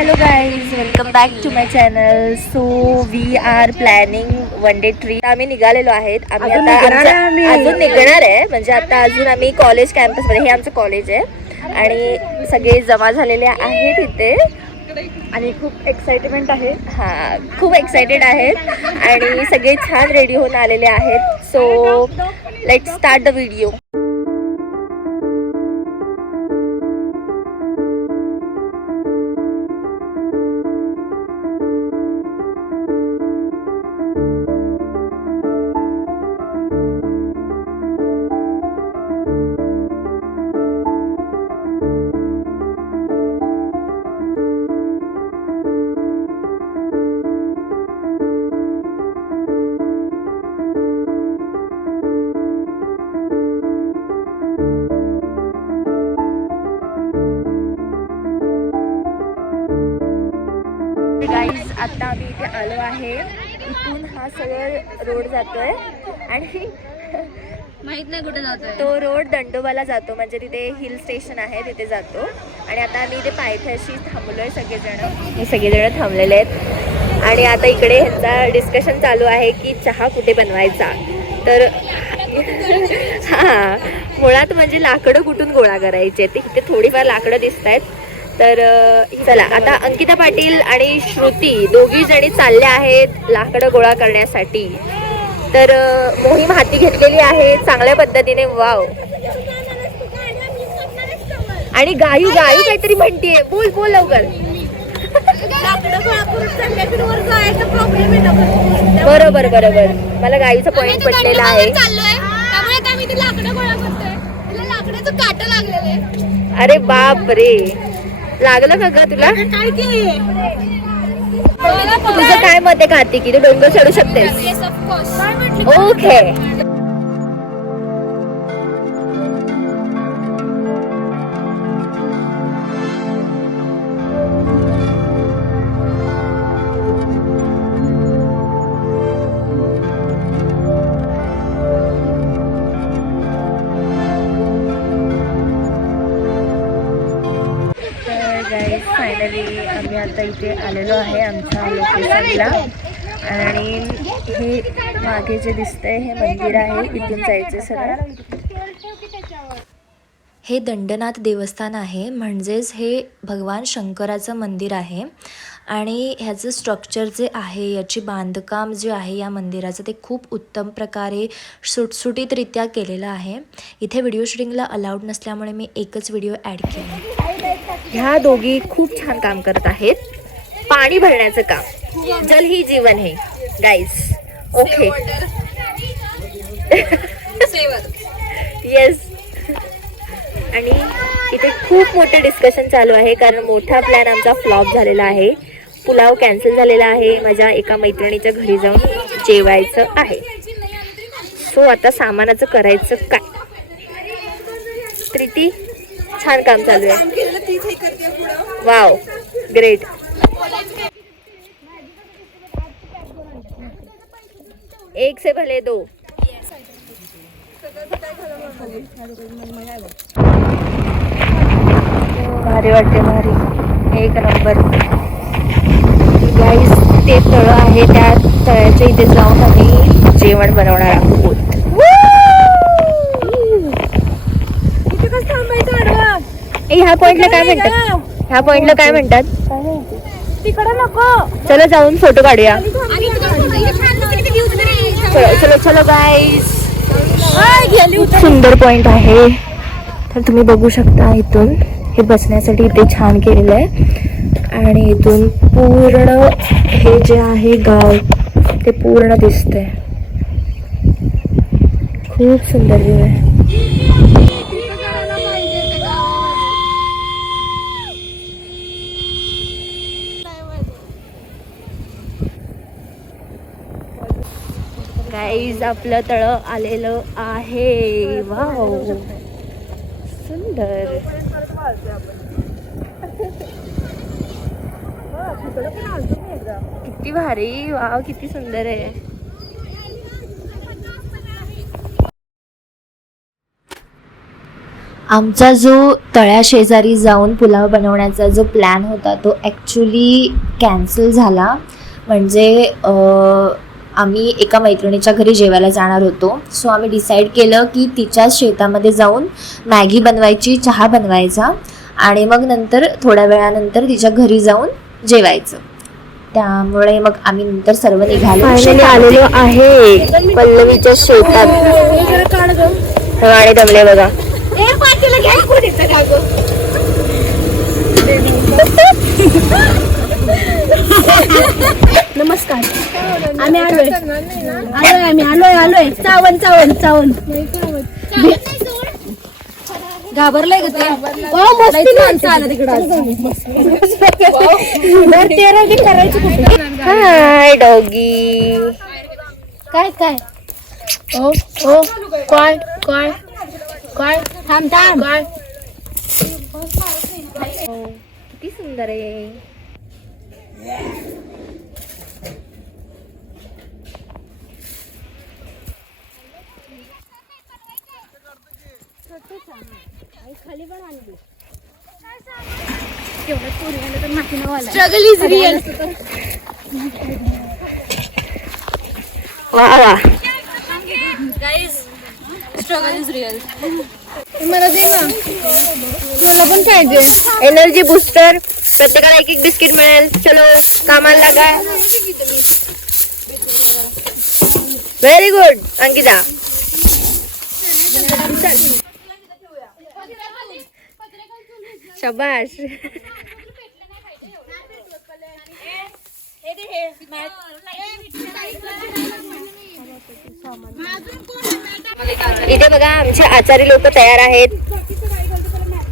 Hello guys, welcome back to my channel. So we are planning one day trip. आम्ही निघालेलो आहेत. आम्ही आता अजून निघणार आहे. म्हणजे आता अजून आम्ही कॉलेज कॅम्पस मध्ये, हे आमचं कॉलेज आहे आणि सगळे जमा झालेले आहेत इथे आणि खूप एक्साइटमेंट आहे. हां, खूप एक्साइटेड आहेत आणि सगळे छान रेडी होऊन आलेले आहेत. So let's start the video. Guys आता आम्ही इथे आलो आहे. इथून हा सगळं रोड जातोय आणि माहित नाही कुठे जातोय तो रोड दंडोबाला जातो, म्हणजे तिथे हिल स्टेशन आहे तिथे जातो. आणि आता आम्ही इथे पायथ्याशी थांबलोय सगळेजण. हे सगळेजण थांबलेले आहेत आणि आता इकडे ह्यांचा डिस्कशन चालू आहे की चहा कुठे बनवायचा. तर हां, मुळात म्हणजे लाकडं कुठून गोळा करायचे ते इथे थोडीफार लाकडं दिसत आहेत. तर चला आता अंकिता पाटील आणि श्रुती दोघी जणी चालल्या आहेत लाकडं गोळा करण्यासाठी. तर मोहीम हाती घेतलेली आहे चांगल्या पद्धतीने. वाव. आणि गायू गायू काहीतरी म्हणतीये. बोल बोल लवकर. बरोबर बरोबर, मला गायूचा पॉइंट पडलेला आहे. अरे बाप रे, लागलं का ग तुला? तुझं काय मत आहे कार्तिकी, तू डोंगर चढू शकतेस? ओके. फायनली आम्ही आता इथे आलेलो आहे आमच्या लोकेशनला. आणि हे मागे जे दिसतंय हे मंदिर आहे, इथून जायचं सरळ. हे दंडनाथ देवस्थान आहे, म्हणजेच हे भगवान शंकराचं मंदिर आहे. आणि ह्याचं स्ट्रक्चर जे आहे, याची बांधकाम जे आहे या मंदिराचं, ते खूप उत्तम प्रकारे सुटसुटीतरित्या केलेलं आहे. इथे व्हिडिओ शूटिंगला अलाउड नसल्यामुळे मी एकच व्हिडिओ ॲड केला. ह्या दोघी खूप छान काम करत आहेत, पाणी भरण्याचं काम. जल ही जीवन है गाईज. ओके. येस. आणि इथे खूप मोठं डिस्कशन चालू आहे कारण मोठा प्लॅन आमचा फ्लॉप झालेला आहे. पुलाव कॅन्सल झालेला आहे. माझ्या एका मैत्रिणीच्या घरी जाऊन जेवायचं आहे. सो आता सामानाचं करायचं काय? प्रीती, छान काम चालू आहे. Wow, great. एक से भले दो. भारी वाटते, भारी, एक नंबर. गाईस, ते तळं आहे, त्या तळ्याच्या इथे जाऊन आम्ही जेवण बनवणार आहोत. ह्या पॉइंटला काय म्हणतात? ह्या पॉइंटला काय म्हणतात? तिकडे नको. चलो जाऊन फोटो काढूया. चलो चलो चलो गाईस. खूप सुंदर पॉइंट आहे. तर तुम्ही बघू शकता इथून हे बसण्यासाठी इथे छान केलेलं आहे. आणि इथून पूर्ण हे जे आहे गाव ते पूर्ण दिसतंय. खूप सुंदर व्ह्यू आहे. गाईज, आपलं तळं आलेलं आहे. वाव, सुंदर. किती भारी. वाव, किती सुंदर आहे. आमचा जो तळ्याशेजारी जाऊन पुलाव बनवण्याचा जो प्लॅन होता तो ॲक्च्युली कॅन्सल झाला. म्हणजे आम्ही एका मैत्रिणीच्या घरी जेवायला जाणार होतो. सो आम्ही डिसाईड केलं की तिच्याच शेतामध्ये जाऊन मॅगी बनवायची, चहा बनवायचा आणि मग नंतर थोड्या वेळानंतर तिच्या घरी जाऊन जेवायचं. त्यामुळे मग आम्ही नंतर सर्व निघालो. फायनली आलेलो आहे पल्लवीच्या शेतात आणि दमले बघा. नमस्कार. आम्ही आलोय चावण चावण चावण. घाबरलाय का ते? हाय डॉगी. काय काय ओ ओ काय काय काय थांब थांब काय किती सुंदर आहे. Struggle is real. वा वा. Struggle is real. मला दे ना, मला पण पाहिजे. Energy booster. प्रत्येकाला एक एक बिस्किट मिळेल. चलो कामाला लागा. Very good Ankita. शाबाश. इथे बघा आमचे आचारी लोक तयार आहेत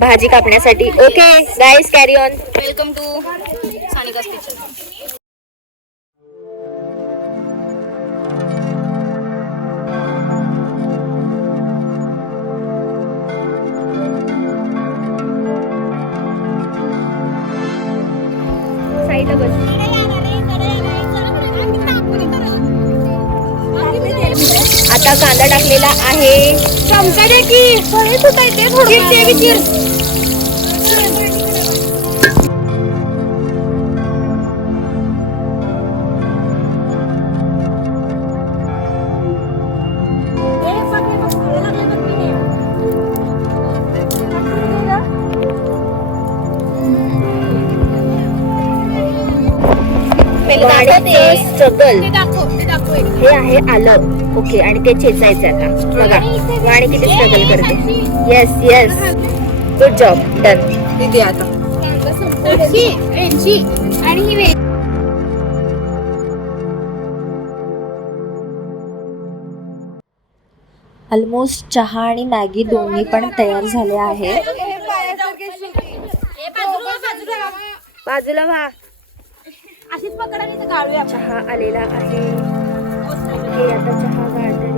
भाजी कापण्यासाठी. Okay guys carry on. Welcome to Sanika's kitchen. साईडला बस. आता कांदा टाकलेला आहे. चमचा दे की स्ट्रगल. हे आहे आलं. ओके आणि ते चेचायचं आता. बघा वाणी किती स्ट्रगल करते. Yes yes good job done. तिथे आता आणि ही ऑलमोस्ट चहा आणि मॅगी दोन्ही पण तयार झाले आहे. बाजूला व्हा. अशीच पकड आणि गाळूया. चहा आलेला आहे. हे आता चहा गाळते.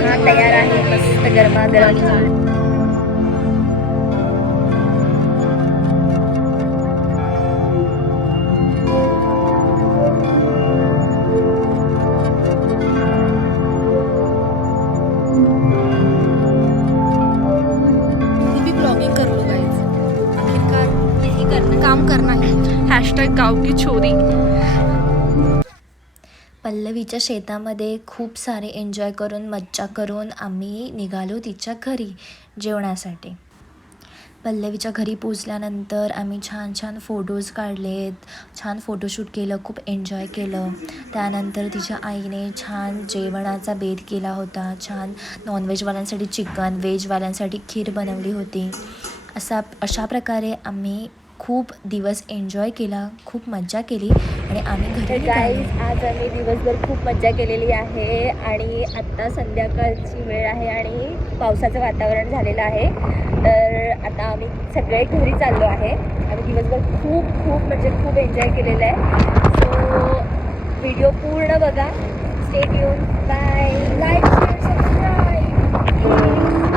चहा तयार आहे मस्त गरमागरम. काम करना है. #गाव की छोरी. पल्लवीच्या शेतामध्ये खूप सारे एन्जॉय करून मज्जा करून आम्ही निघालो तिच्या घरी जेवणासाठी. पल्लवीच्या घरी पोचल्यानंतर आम्ही छान छान फोटोज काढलेत, छान फोटोशूट केलं, खूप एन्जॉय केलं. त्यानंतर तिच्या आईने छान जेवणाचा बेत केला होता. छान नॉनव्हेजवाल्यांसाठी चिकन, व्हेजवाल्यांसाठी खीर बनवली होती. अशा प्रकारे आम्ही खूप दिवस एन्जॉय केला, खूप मज्जा केली आणि आम्ही घरी निघालो. आज आम्ही दिवसभर खूप मज्जा केलेली आहे आणि आत्ता संध्याकाळची वेळ आहे आणि पावसाचं वातावरण झालेलं आहे. तर आता आम्ही सगळे घरी चाललो आहे. आम्ही दिवसभर खूप खूप म्हणजे खूप एन्जॉय केलेलं आहे. सो व्हिडिओ पूर्ण बघा. Stay tune. Bye. Like, share, subscribe.